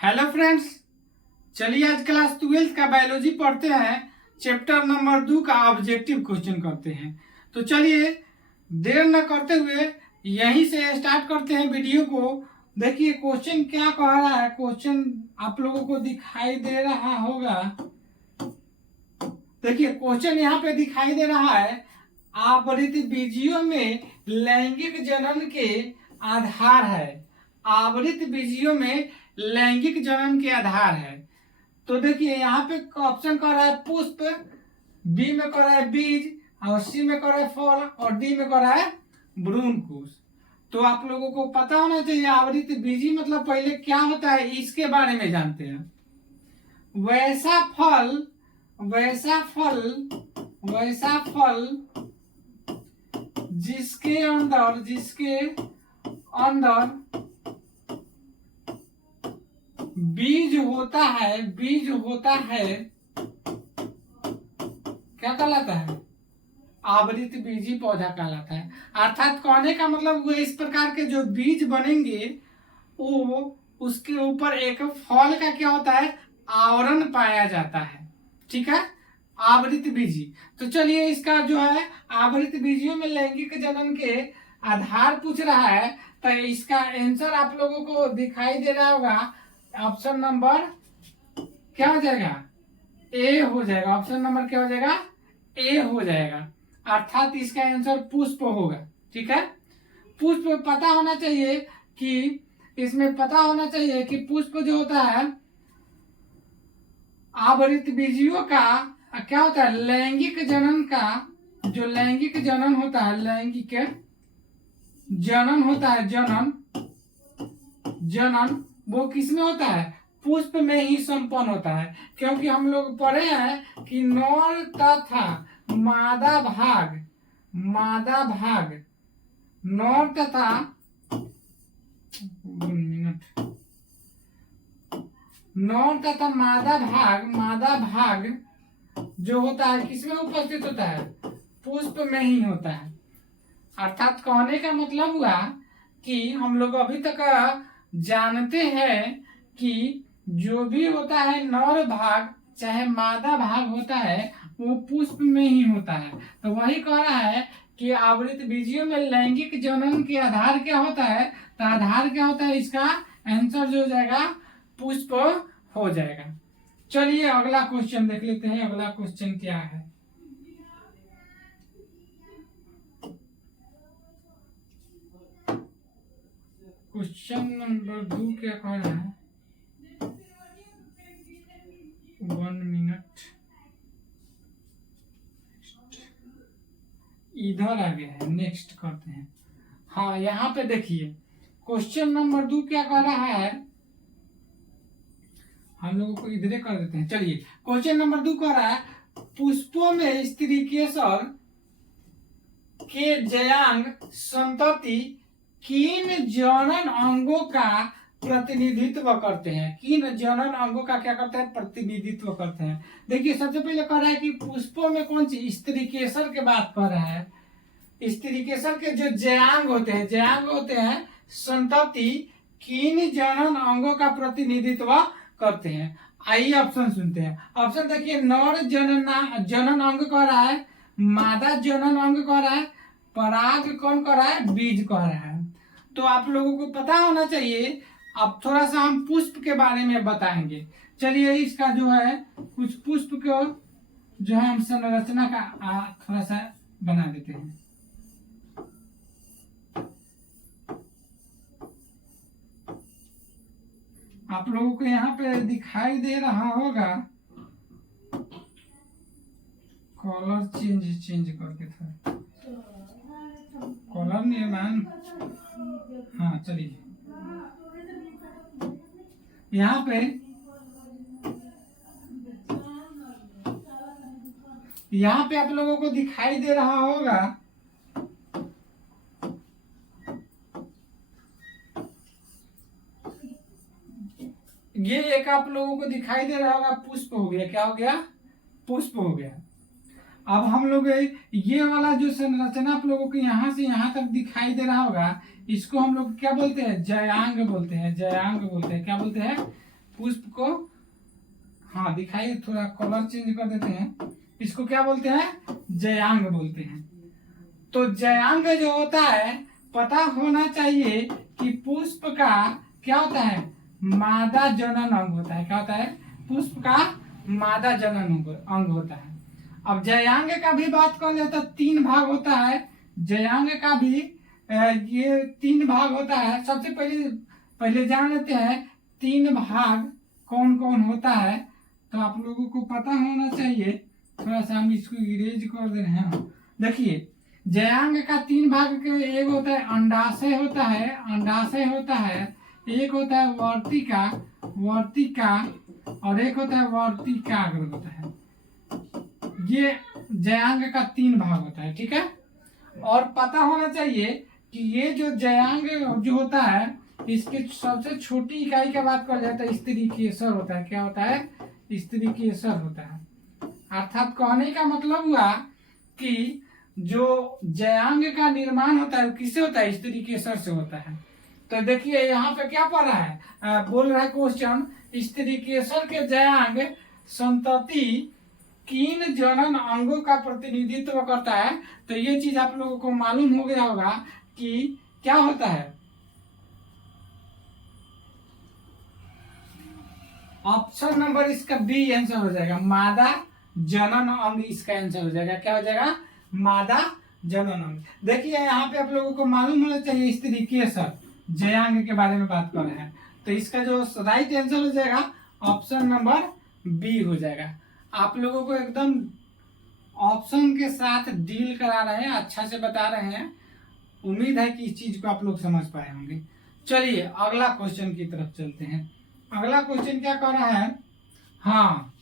Hello friends, चलिए आज class 12 का बायोलॉजी पढ़ते हैं। चैप्टर नंबर 2 का ऑब्जेक्टिव क्वेश्चन करते हैं। तो चलिए देर न करते हुए यहीं से स्टार्ट करते हैं वीडियो को। देखिए क्वेश्चन क्या कह रहा है। क्वेश्चन आप लोगों को दिखाई दे रहा होगा। देखिए क्वेश्चन यहाँ पे दिखाई दे रहा है, आवृत बीजियों में लैंगिक जनन के आधार है। आवृत बीजियों में लैंगिक जनन के आधार है। तो देखिए यहाँ पे ऑप्शन कर रहा है पुष्प, बी में कर रहा है बीज, और सी में कर रहा है फल, और डी में कर रहा है भ्रूणकोश। तो आप लोगों को पता होना चाहिए आवृत बीजी मतलब पहले क्या होता है, इसके बारे में जानते हैं। वैसा फल जिसके अंदर बीज होता है क्या कहलाता है? आवृत बीजी पौधा कहलाता है। अर्थात कहने का मतलब वो इस प्रकार के जो बीज बनेंगे वो उसके ऊपर एक फल का क्या होता है, आवरण पाया जाता है। ठीक है, आवृत बीजी। तो चलिए इसका जो है आवृत बीजियों में लैंगिक जनन के आधार पूछ रहा है, तो इसका आंसर आप लोगों को दिखाई दे रहा होगा। ऑप्शन नंबर क्या हो जाएगा? ए हो जाएगा। ऑप्शन नंबर क्या हो जाएगा? ए हो जाएगा। अर्थात इसका आंसर पुष्प होगा। ठीक है, पुष्प पता होना चाहिए कि इसमें पता होना चाहिए कि पुष्प जो होता है आवृत बीजियों का क्या होता है, लैंगिक जनन का जो लैंगिक जनन होता है, लैंगिक जनन होता है, जनन वो किसमें होता है? पुष्प में ही संपन्न होता है। क्योंकि हम लोग पढ़े हैं कि नर तथा मादा भाग नर तथा मादा भाग जो होता है किसमें उपस्थित होता है? पुष्प में ही होता है। अर्थात कहने का मतलब हुआ कि हम लोग अभी तक जानते हैं कि जो भी होता है नर भाग चाहे मादा भाग होता है वो पुष्प में ही होता है। तो वही कह रहा है कि आवृत बीजियों में लैंगिक जनन के आधार क्या होता है, तो आधार क्या होता है, इसका आंसर जो हो जाएगा पुष्प हो जाएगा। चलिए अगला क्वेश्चन देख लेते हैं। अगला क्वेश्चन क्या है? क्वेश्चन नंबर 2 क्या कह रहा है? 1 मिनट, इधर आ गया है, नेक्स्ट करते हैं। हाँ यहाँ पे देखिए क्वेश्चन नंबर 2 क्या कह रहा है, हम लोगों को इधर कर देते हैं। चलिए क्वेश्चन नंबर 2 कह रहा है पुष्पों में स्त्रीकेसर के जयांग संतति किन जनन अंगों का प्रतिनिधित्व करते हैं? किन जनन अंगों का क्या करते हैं? प्रतिनिधित्व करते हैं। देखिए सबसे पहले कह रहा है कि पुष्पों में कौन सी स्त्रीकेसर के बात कर रहा है। स्त्रीकेसर के जो जयांग होते हैं संतति किन जनन अंगों का प्रतिनिधित्व करते हैं। आइए ऑप्शन सुनते हैं। ऑप्शन देखिए, नर जनन अंग कह रहा है, मादा जनन अंग कह रहा है, पराग कौन कह रहा है, बीज कह रहा है। तो आप लोगों को पता होना चाहिए। अब थोड़ा सा हम पुष्प के बारे में बताएंगे। चलिए इसका जो है कुछ पुष्प को जो है हम संरचना का थोड़ा सा बना देते हैं। आप लोगों को यहाँ पे दिखाई दे रहा होगा, कलर चेंज करके था, कलर नहीं मैम। हाँ चलिए यहाँ पे आप लोगों को दिखाई दे रहा होगा ये एक आप लोगों को दिखाई दे रहा होगा पुष्प हो गया। क्या हो गया? पुष्प हो गया। अब हम लोग ये वाला जो संरचना आप लोगों को यहाँ से यहाँ तक दिखाई दे रहा होगा, इसको हम लोग क्या बोलते हैं? जयांग बोलते हैं। क्या बोलते हैं? पुष्प को, हाँ दिखाइए, थोड़ा कलर चेंज कर देते हैं, इसको क्या बोलते हैं, जयांग बोलते हैं। तो जयांग जो होता है, पता होना चाहिए कि पुष्प का क्या होता है, मादा जनन अंग होता है। क्या होता है, पुष्प का मादा जनन अंग होता है। अब जयांग का भी बात कर ले तो 3 भाग होता है। जयांग का भी ये 3 भाग होता है। सबसे पहले जान लेते हैं 3 भाग कौन कौन होता है। तो आप लोगों को पता होना चाहिए, थोड़ा सा हम इसको इरेज कर दे रहे हैं। देखिए जयांग का 3 भाग के, एक होता है अंडाशय होता है, अंडाशय होता है, एक होता है वर्तिका, वर्तिका, और एक होता है वर्तिकाग्र होता है। ये जयांग का 3 भाग होता है, ठीक है। और पता होना चाहिए कि ये जो जयांग जो होता है, इसकी सबसे छोटी इकाई का बात कर जाता है स्त्री केसर होता है। क्या होता है, स्त्री केसर होता है। अर्थात कहने का मतलब हुआ कि जो जयांग का निर्माण होता है वो किससे होता है, स्त्री केसर से होता है। तो देखिए यहाँ पे क्या पढ़ा है, बोल रहा है क्वेश्चन, स्त्री केसर के जयांग संतति किन जनन अंगों का प्रतिनिधित्व करता है। तो ये चीज आप लोगों को मालूम हो गया होगा कि क्या होता है। ऑप्शन नंबर इसका बी आंसर हो जाएगा, मादा जनन अंग इसका आंसर हो जाएगा। क्या हो जाएगा, मादा जनन अंग। देखिए यहाँ पे आप लोगों को मालूम होना चाहिए स्त्री केसर जयांग के बारे में बात कर रहे हैं। तो इसका जो राइट आंसर हो जाएगा ऑप्शन नंबर बी हो जाएगा। आप लोगों को एकदम ऑप्शन के साथ डील करा रहे हैं, अच्छा से बता रहे हैं। उम्मीद है कि इस चीज को आप लोग समझ पाए होंगे। चलिए अगला क्वेश्चन की तरफ चलते हैं। अगला क्वेश्चन क्या कर रहा है, हाँ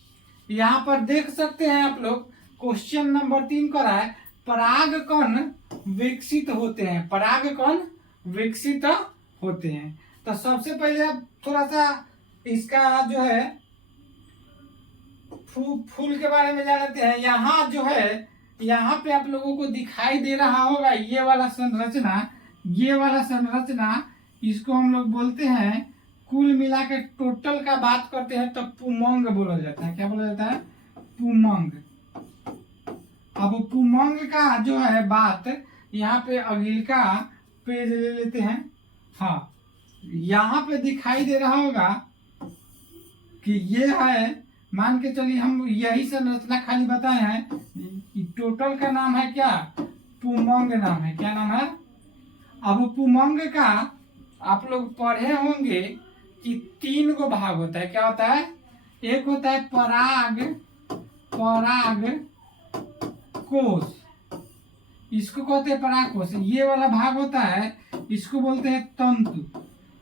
यहाँ पर देख सकते हैं आप लोग, क्वेश्चन नंबर 3 कर रहा है, परागकण विकसित होते हैं, परागकण विकसित होते हैं। तो सबसे पहले आप थोड़ा सा इसका जो है फूल के बारे में जान लेते हैं। यहाँ जो है, यहाँ पे आप लोगों को दिखाई दे रहा होगा ये वाला संरचना, ये वाला संरचना, इसको हम लोग बोलते हैं, कुल मिला के टोटल का बात करते हैं तो पुमंग बोला जाता है। क्या बोला जाता है, पुमंग। अब पुमंग का जो है बात, यहाँ पे अगिल का पेज ले लेते हैं। हाँ यहाँ पे दिखाई दे रहा होगा कि ये है, मान के चलिए हम यही संरचना खाली बताए हैं, टोटल का नाम है क्या, पुमंग नाम है। क्या नाम है, अब पुमंग का आप लोग पढ़े होंगे कि 3 गो भाग होता है। क्या होता है, एक होता है पराग, पराग कोश, इसको कहते हैं पराग कोश। ये वाला भाग होता है, इसको बोलते हैं तंतु,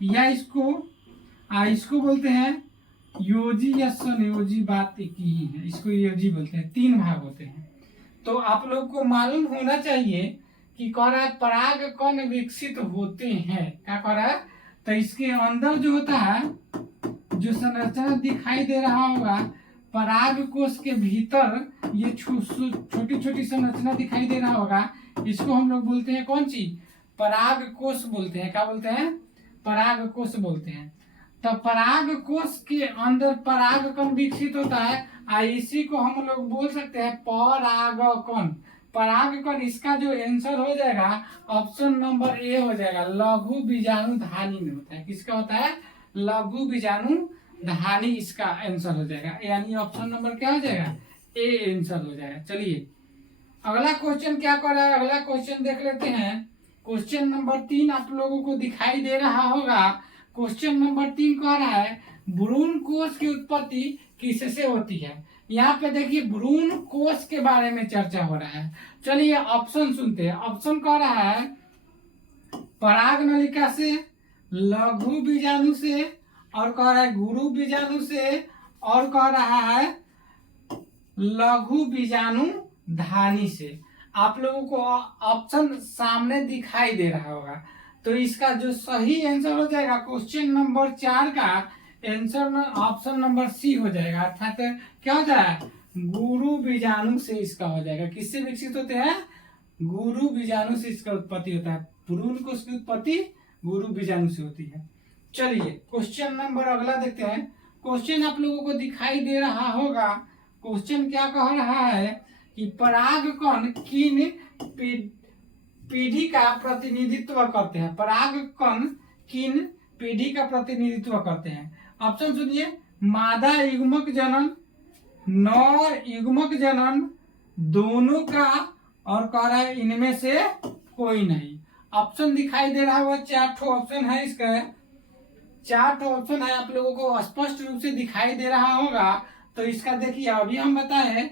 या इसको बोलते हैं योजी या संयोजी, बात एक ही है, इसको योजी बोलते हैं। 3 भाग होते हैं। तो आप लोग को मालूम होना चाहिए कि कह रहा है परागकण विकसित होते हैं। क्या कह रहा है, तो इसके अंदर जो होता है, जो संरचना दिखाई दे रहा होगा, पराग कोश के भीतर ये छोटी छोटी संरचना दिखाई दे रहा होगा, इसको हम लोग बोलते हैं कौन सी, पराग कोश बोलते हैं। क्या बोलते हैं, पराग कोश बोलते हैं। तो पराग कोश के अंदर परागकण विकसित होता है, इसी को हम लोग बोल सकते हैं परागकण। परागकण, इसका जो आंसर हो जाएगा ऑप्शन नंबर ए हो जाएगा, लघु बीजाणु धानी में होता है। किसका होता है, लघु बीजाणु धानी, इसका आंसर हो जाएगा। यानी ऑप्शन नंबर क्या हो जाएगा, ए आंसर हो जाएगा। चलिए अगला क्वेश्चन क्या कर रहा है, अगला क्वेश्चन देख लेते हैं। क्वेश्चन नंबर 3 आप लोगों को दिखाई दे रहा होगा। क्वेश्चन नंबर 3 कह रहा है भ्रूण कोश की उत्पत्ति किससे होती है। यहाँ पे देखिए भ्रूण कोश के बारे में चर्चा हो रहा है। चलिए ऑप्शन सुनते हैं। ऑप्शन कह रहा है पराग नलिका से, लघु बीजाणु से, और कह रहा है गुरु बीजाणु से, और कह रहा है लघु बीजाणु धानी से। आप लोगों को ऑप्शन सामने दिखाई दे रहा होगा। तो इसका जो सही आंसर हो जाएगा क्वेश्चन नंबर 4 का आंसर ऑप्शन नंबर सी हो जाएगा। अर्थात क्या हो जाएगा, गुरु बीजाणु से इसका हो जाएगा। किससे विकसित होते हैं, गुरु बीजाणु से इसका उत्पत्ति होता है। भ्रूण कोश की उत्पत्ति गुरु बीजाणु से होती है। चलिए क्वेश्चन नंबर अगला देखते हैं। क्वेश्चन आप लोगों को दिखाई दे रहा होगा। क्वेश्चन क्या कह रहा है कि परागकण किन पीढ़ी का प्रतिनिधित्व करते हैं। परागकण किन पीढ़ी का प्रतिनिधित्व करते हैं। ऑप्शन सुनिए, मादा युग्मक जनन, नर युग्मक जनन, दोनों का, और कह रहा है इनमें से कोई नहीं। ऑप्शन दिखाई दे रहा है, 4 ठो ऑप्शन है इसका, 4 ठो ऑप्शन है, आप लोगों को स्पष्ट रूप से दिखाई दे रहा होगा। तो इसका देखिए, अभी हम बताए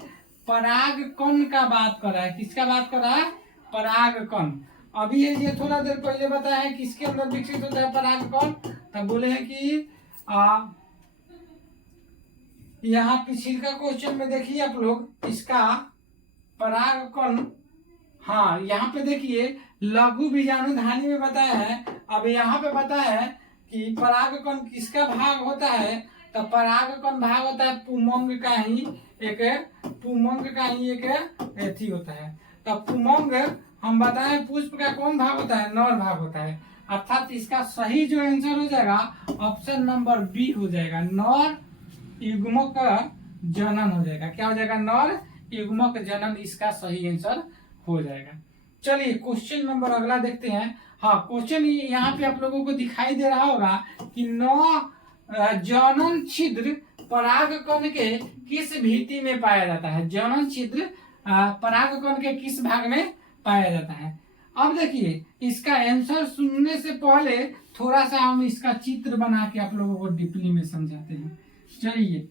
परागकण का बात कर रहा है। किसका बात कर रहा है? परागकण। अभी ये थोड़ा देर पहले बताया है किसके अंदर विकसित होता है परागकण। तब बोले हैं कि यहाँ पिछले का क्वेश्चन में देखिए आप लोग, इसका परागकण, हाँ यहाँ पे देखिए लघु बीजाणुधानी में बताया है। अब यहाँ पे बताया है कि परागकण किसका भाग होता है। तो परागकण भाग होता है पुमंग का ही एक एथी होता है। तो पुमंग हम बताएं पुष्प का कौन भाग होता है? नर भाग होता है। अर्थात इसका सही जो आंसर हो जाएगा ऑप्शन नंबर बी हो जाएगा, नर युग्मक का जनन हो जाएगा। क्या हो जाएगा? नर युग्मक जनन इसका सही आंसर हो जाएगा। चलिए क्वेश्चन नंबर अगला देखते हैं। हाँ, क्वेश्चन यहाँ पे आप लोगों को दिखाई दे रहा होगा कि जनन छिद्र परागकण के किस भित्ति में पाया जाता है। जनन छिद्र परागकण के किस भाग में पाया जाता है। अब देखिए, इसका आंसर सुनने से पहले थोड़ा सा हम इसका चित्र बना के आप लोगों को डीपली में समझाते हैं। चलिए,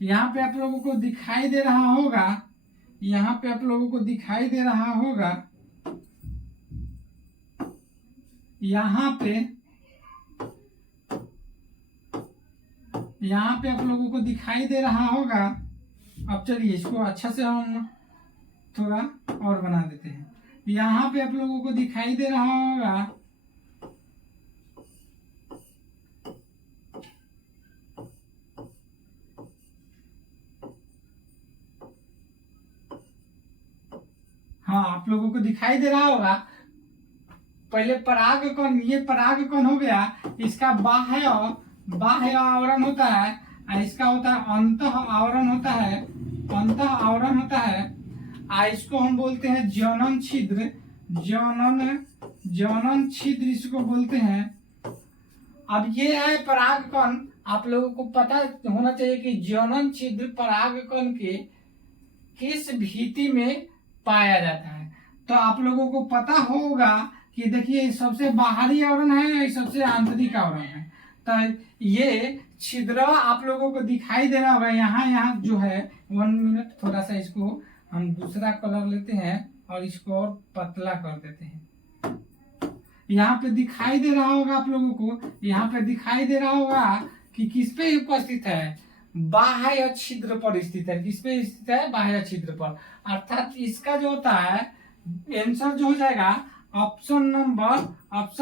यहाँ पे आप लोगों को दिखाई दे रहा होगा, यहाँ पे आप लोगों को दिखाई दे रहा होगा, यहाँ पे आप लोगों को दिखाई दे रहा होगा। अब चलिए इसको अच्छा से हम थोड़ा और बना देते हैं। यहाँ पे आप लोगों को दिखाई दे रहा होगा, हाँ आप लोगों को दिखाई दे रहा होगा। पहले परागकण, ये परागकण हो गया, इसका बाह्य आवरण होता है, इसका होता है अंतः आवरण होता है, अंतः आवरण होता है। इसको हम बोलते हैं जनन छिद्र, जनन छिद्र इसको बोलते हैं। अब ये है परागकण। आप लोगों को पता होना चाहिए कि जनन छिद्र परागकण के किस भित्ति में पाया जाता है। तो आप लोगों को पता होगा कि देखिए सबसे बाहरी आवरण है, सबसे आंतरिक आवरण है। तो ये छिद्र आप लोगों को दिखाई दे रहा होगा। यहाँ जो है 1 मिनट, थोड़ा सा इसको हम दूसरा कलर लेते हैं और इसको और पतला कर देते हैं। यहाँ पे दिखाई दे रहा होगा आप लोगों को, यहाँ पे दिखाई दे रहा होगा कि किस पे उपस्थित है? बाह्य छिद्र पर स्थित है। किस पे स्थित है? बाह्य छिद्र पर। अर्थात इसका जो होता है आंसर जो हो जाएगा ऑप्शन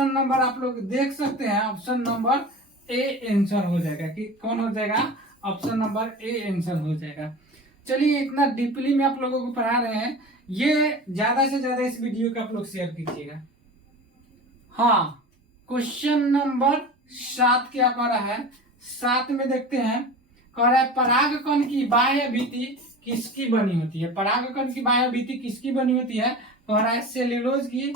नंबर आप लोग देख सकते हैं, ऑप्शन नंबर ए आंसर हो जाएगा। कि कौन हो जाएगा? ऑप्शन नंबर ए आंसर हो जाएगा। चलिए, इतना डीपली में आप लोगों को पढ़ा रहे हैं, ये ज्यादा से ज्यादा इस वीडियो को आप लोग शेयर कीजिएगा। हाँ, क्वेश्चन नंबर 7 क्या कह रहा है? 7 में देखते हैं, कह रहा है परागकण की बाह्य भित्ति किसकी बनी होती है। परागकण की बाह्य भित्ति किसकी बनी होती है? कह रहा है सेल्यूलोज की,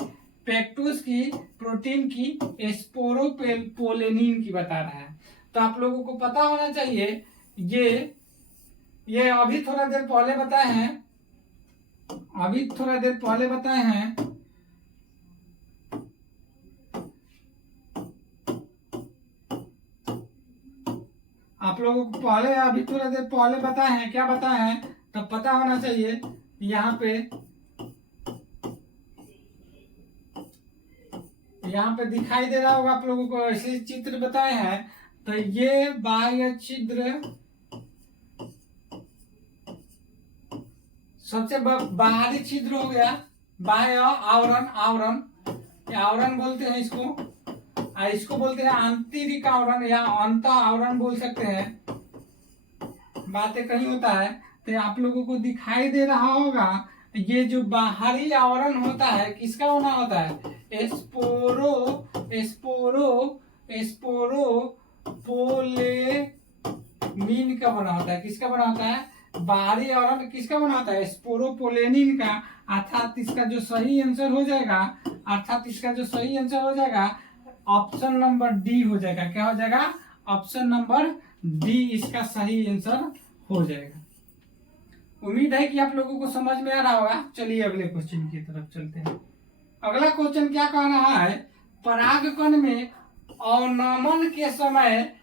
पेक्टोज की, प्रोटीन की, स्पोरोपोलेनिन की बता रहा है। तो आप लोगों को पता होना चाहिए, ये अभी थोड़ा देर पहले बताए हैं, आप लोगों को अभी थोड़ा देर पहले बताए हैं। क्या बताए हैं? तब पता होना चाहिए। यहाँ पे दिखाई दे रहा होगा आप लोगों को, ऐसे चित्र बताए हैं। तो ये बाह्य छिद्र, सबसे बाहरी छिद्र हो गया बाह्य आवरण बोलते हैं इसको बोलते हैं आंतरिक आवरण या अंतः आवरण बोल सकते हैं। बातें कहीं होता है। तो आप लोगों को दिखाई दे रहा होगा, ये जो बाहरी आवरण होता है किसका होना होता है? स्पोरोपोलेनिन का बना होता है। किसका बना होता है? बाहरी आवरण किसका बना होता है? स्पोरोपोलेनिन का। अर्थात इसका जो सही आंसर हो जाएगा, ऑप्शन नंबर डी हो जाएगा। क्या हो जाएगा? ऑप्शन नंबर डी इसका सही आंसर हो जाएगा। उम्मीद है कि आप लोगों को समझ में आ रहा होगा। चलिए अगले क्वेश्चन की तरफ चलते हैं। अगला क्वेश्चन क्या कह रहा है? परागकण में अवनमन के समय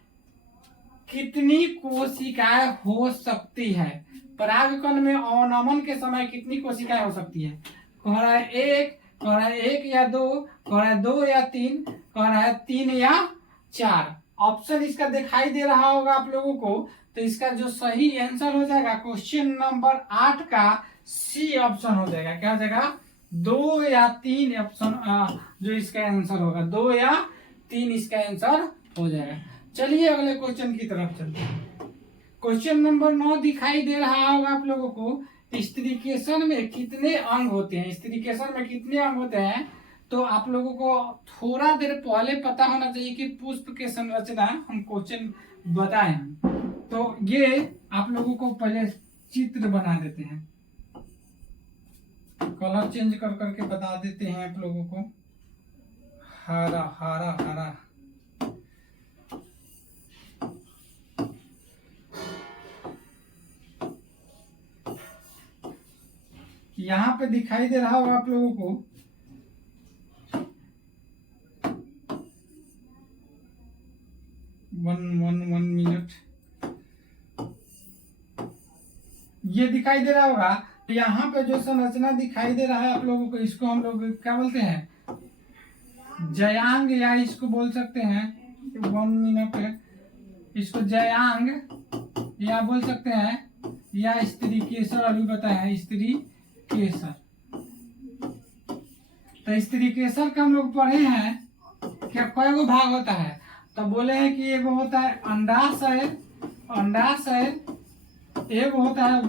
कितनी कोशिकाएं हो सकती है? परागकण में अवनमन के समय कितनी कोशिकाएं हो सकती है? कह रहा है एक, कह रहा है एक या दो, कह रहा है दो या तीन, कह रहा है तीन या चार। ऑप्शन इसका दिखाई दे रहा होगा आप लोगों को। तो इसका जो सही आंसर हो जाएगा क्वेश्चन नंबर 8 का सी ऑप्शन हो जाएगा। क्या हो जाएगा? दो या तीन ऑप्शन जो इसका आंसर होगा, दो या तीन इसका आंसर हो जाएगा। चलिए अगले क्वेश्चन की तरफ चलते हैं। क्वेश्चन नंबर 9 दिखाई दे रहा होगा आप लोगों को। स्त्रीकेशन में कितने अंग होते हैं? स्त्रीकेशन में कितने अंग होते हैं? तो आप लोगों को थोड़ा देर पहले पता होना चाहिए कि पुष्प के संरचना हम क्वेश्चन बताए हैं। तो ये आप लोगों को पहले चित्र बना देते हैं, कलर चेंज कर करके बता देते हैं आप लोगों को। हरा हरा हरा, यहाँ पे दिखाई दे रहा होगा आप लोगों को। वन मिनट, ये दिखाई दे रहा होगा। यहाँ पे जो संरचना दिखाई दे रहा है आप लोगों को, इसको हम लोग क्या बोलते हैं? जयांग, या इसको बोल सकते हैं, 1 मिनट, इसको जयांग या बोल सकते हैं, या स्त्री केसर। अभी बताया स्त्री केसर। तो स्त्री केसर का हम लोग पढ़े हैं क्या कई गो भाग होता है? तो बोले हैं कि एगो होता है अंडाशय, एक होता है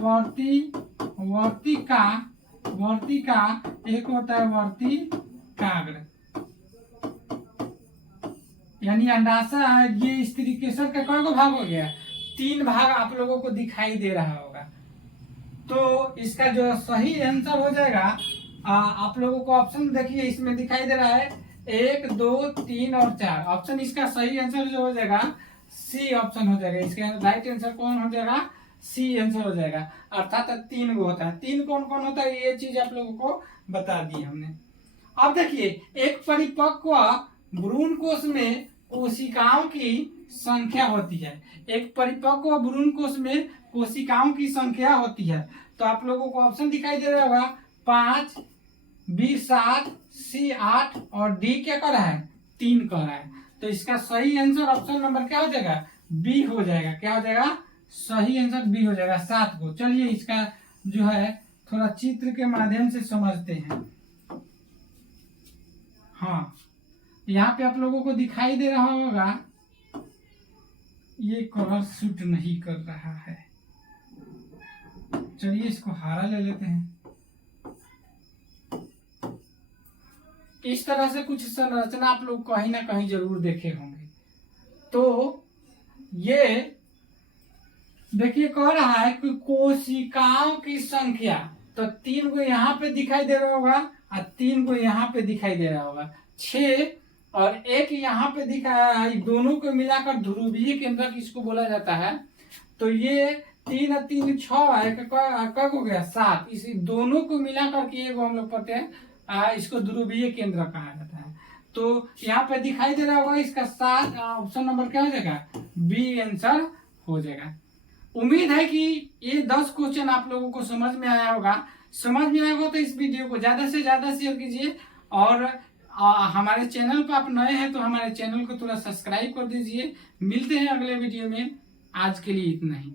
वर्तिका, एक होता है वर्तिकाग्र। यानी अंडाशय, ये स्त्रीकेसर का कई गो भाग हो गया? 3 भाग आप लोगों को दिखाई दे रहा होगा। तो इसका जो सही आंसर हो जाएगा, आप लोगों को ऑप्शन देखिए इसमें दिखाई दे रहा है 1, 2, 3 और 4। ऑप्शन इसका सही आंसर जो हो जाएगा सी ऑप्शन हो जाएगा। इसका राइट आंसर कौन हो जाएगा? सी आंसर हो जाएगा। अर्थात 3 गो होता है। 3 कौन कौन होता है ये चीज आप लोगों को बता दी हमने। अब देखिए, एक परिपक्व भ्रूणकोश में कोशिकाओं की संख्या होती है। एक परिपक्व भ्रूणकोश में कोशिकाओं की संख्या होती है। तो आप लोगों को ऑप्शन दिखाई दे रहा होगा 5, बी 7, सी 8 और डी क्या कर रहा है? 3 कर रहा है। तो इसका सही आंसर ऑप्शन नंबर क्या हो जाएगा? बी हो जाएगा। क्या हो जाएगा? सही आंसर बी हो जाएगा, 7 को। चलिए इसका जो है थोड़ा चित्र के माध्यम से समझते हैं। हाँ, यहाँ पे आप लोगों को दिखाई दे रहा होगा, ये कलर सूट नहीं कर रहा है। चलिए इसको हरा ले लेते हैं। इस तरह से कुछ संरचना आप लोग कहीं ना कहीं जरूर देखे होंगे। तो ये देखिए कह रहा है कि कोशिकाओं की संख्या, तो 3 को यहाँ पे दिखाई दे रहा होगा और 3 को यहाँ पे दिखाई दे रहा होगा। 6 और 1 यहाँ पे दिखाया है। दोनों को मिलाकर ध्रुवीय केंद्रक इसको बोला जाता है। तो ये 3 और 3 6 है, कब हो गया? 7। इसी दोनों को मिलाकर के एक हम लोग पढ़ते हैं, इसको ध्रुवीय केंद्र कहा जाता है। तो यहाँ पे दिखाई दे रहा होगा इसका 7, ऑप्शन नंबर क्या हो जाएगा? बी आंसर हो जाएगा। उम्मीद है कि ये 10 क्वेश्चन आप लोगों को समझ में आया होगा। समझ में आया होगा तो इस वीडियो को ज्यादा से ज्यादा शेयर कीजिए। और हमारे चैनल पर आप नए हैं तो हमारे चैनल को थोड़ा सब्सक्राइब कर दीजिए। मिलते हैं अगले वीडियो में। आज के लिए इतना ही।